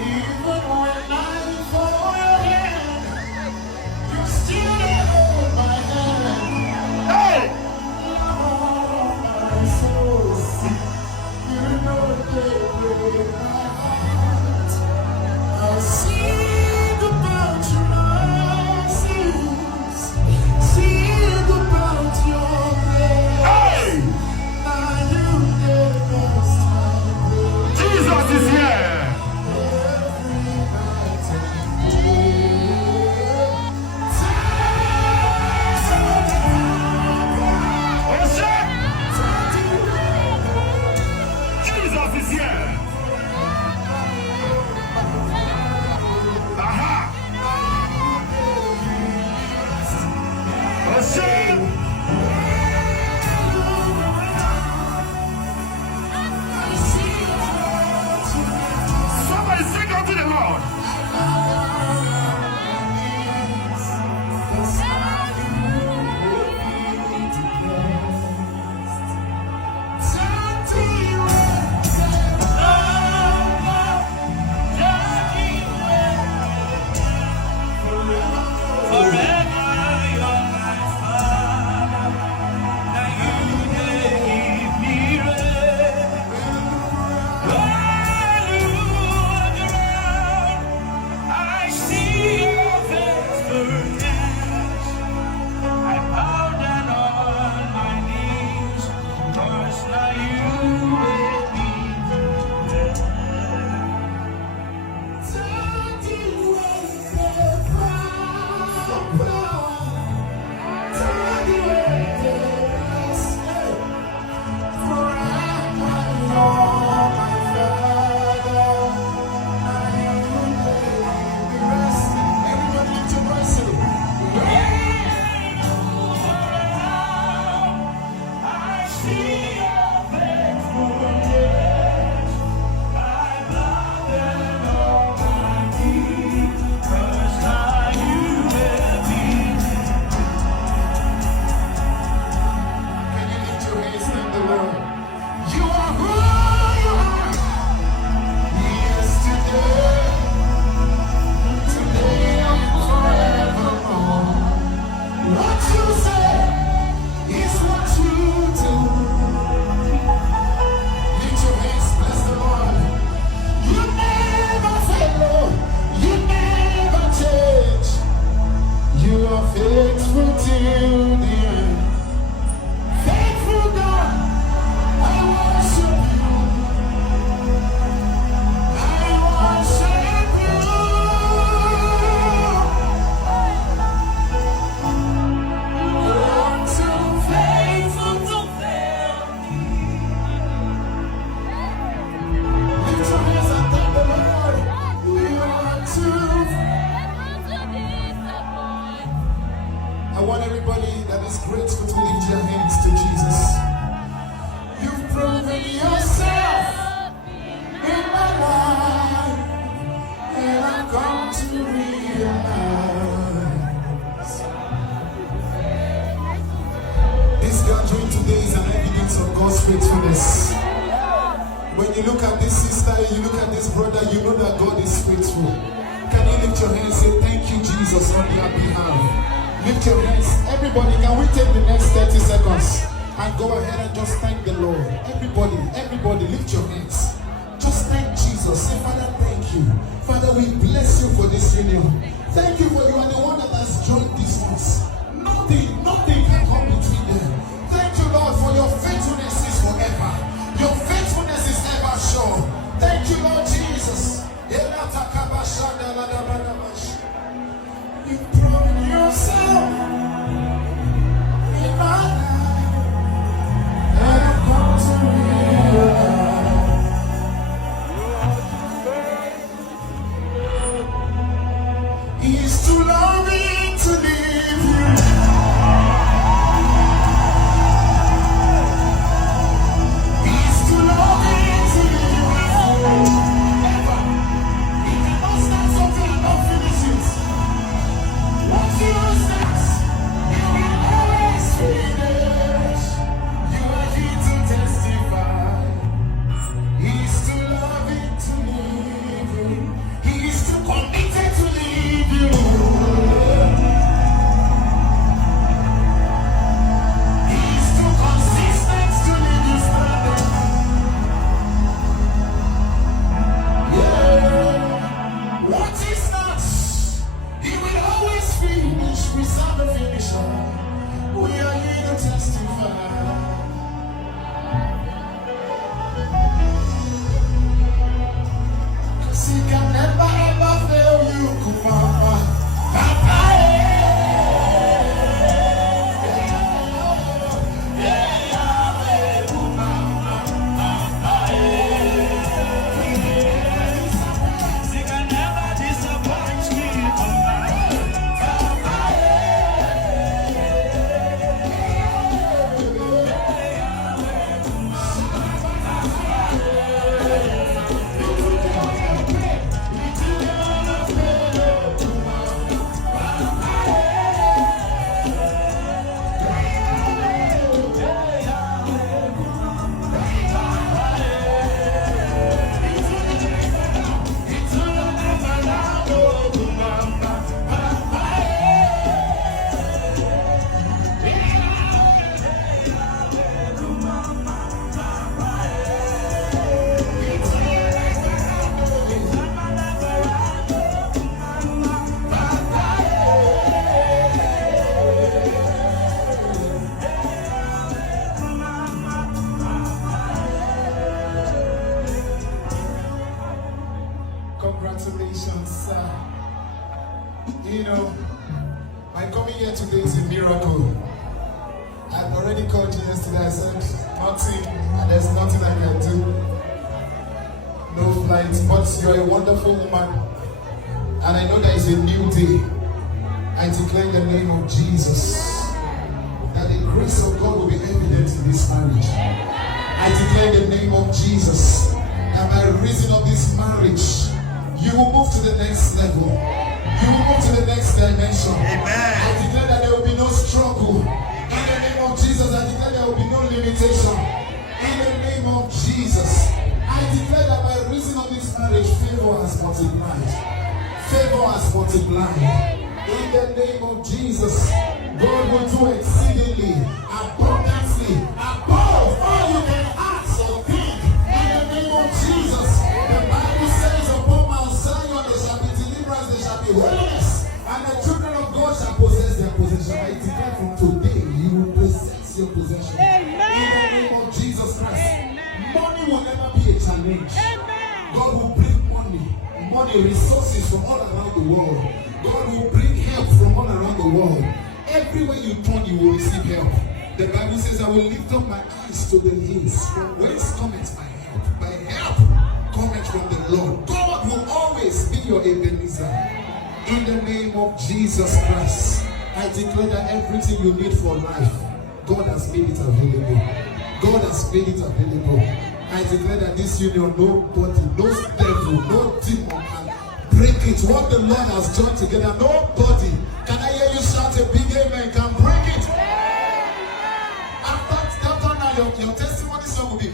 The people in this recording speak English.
Even when I fall in, you still hold my hand. Hey! My soul, you know they break my heart. I'll sing about your mercies, sing about your grace. Hey! Now you never stop. Jesus is here. Somebody sing unto the Lord. I want everybody that is grateful to lift your hands to Jesus. You've proven yourself in my life, and I've come to realize this gathering today is an evidence of God's faithfulness. When you look at this sister, you look at this brother, you know that God is faithful. Can you lift your hands and say, thank you, Jesus, on their behalf? Lift your hands. Everybody, can we take the next 30 seconds and go ahead and just thank the Lord? Everybody, lift your hands. Just thank Jesus. Say, Father, thank you. Father, we bless you for this union. Thank you for you are the one that has joined this ones. Nothing can come between them. Thank you, Lord, for your faithfulness is forever. Your faithfulness is ever sure. Thank you, Lord Jesus. You've proven yourself in my life, and I've come to realize He's too loving to leave you. Congratulations. You know, my coming here today is a miracle. I've already called you yesterday. I said nothing, and there's nothing I can do. No flights, but you're a wonderful woman. And I know there is a new day. I declare in the name of Jesus that the grace of God will be evident in this marriage. I declare in the name of Jesus that by reason of this marriage, you will move to the next level. You will move to the next dimension. Amen. I declare that there will be no struggle. In the name of Jesus, I declare there will be no limitation. In the name of Jesus, I declare that by reason of this marriage, favor has multiplied. Favor has multiplied. In the name of Jesus, God will do exceedingly, abundantly, above all you can ask or think. In the name of Jesus, the Bible says, upon Mount Zion there shall be deliverance, there shall be holiness, and the children of God shall possess their possession. I declare from today, you will possess your possession. Amen. In the name of Jesus Christ. Amen. Money will never be a challenge. Amen. God will bring money, resources from all around the world. God will bring help from all around the world. Everywhere you turn, you will receive help. The Bible says, I will lift up my eyes to the hills. From whence cometh my help? My help cometh from the Lord. God will always be your Ebenezer. In the name of Jesus Christ, I declare that everything you need for life, God has made it available. God has made it available. I declare that this union, nobody, no devil, no demon can break it. What the Lord has joined together, nobody. Can I hear you shout a big amen? Can break it. After now, your testimony song will be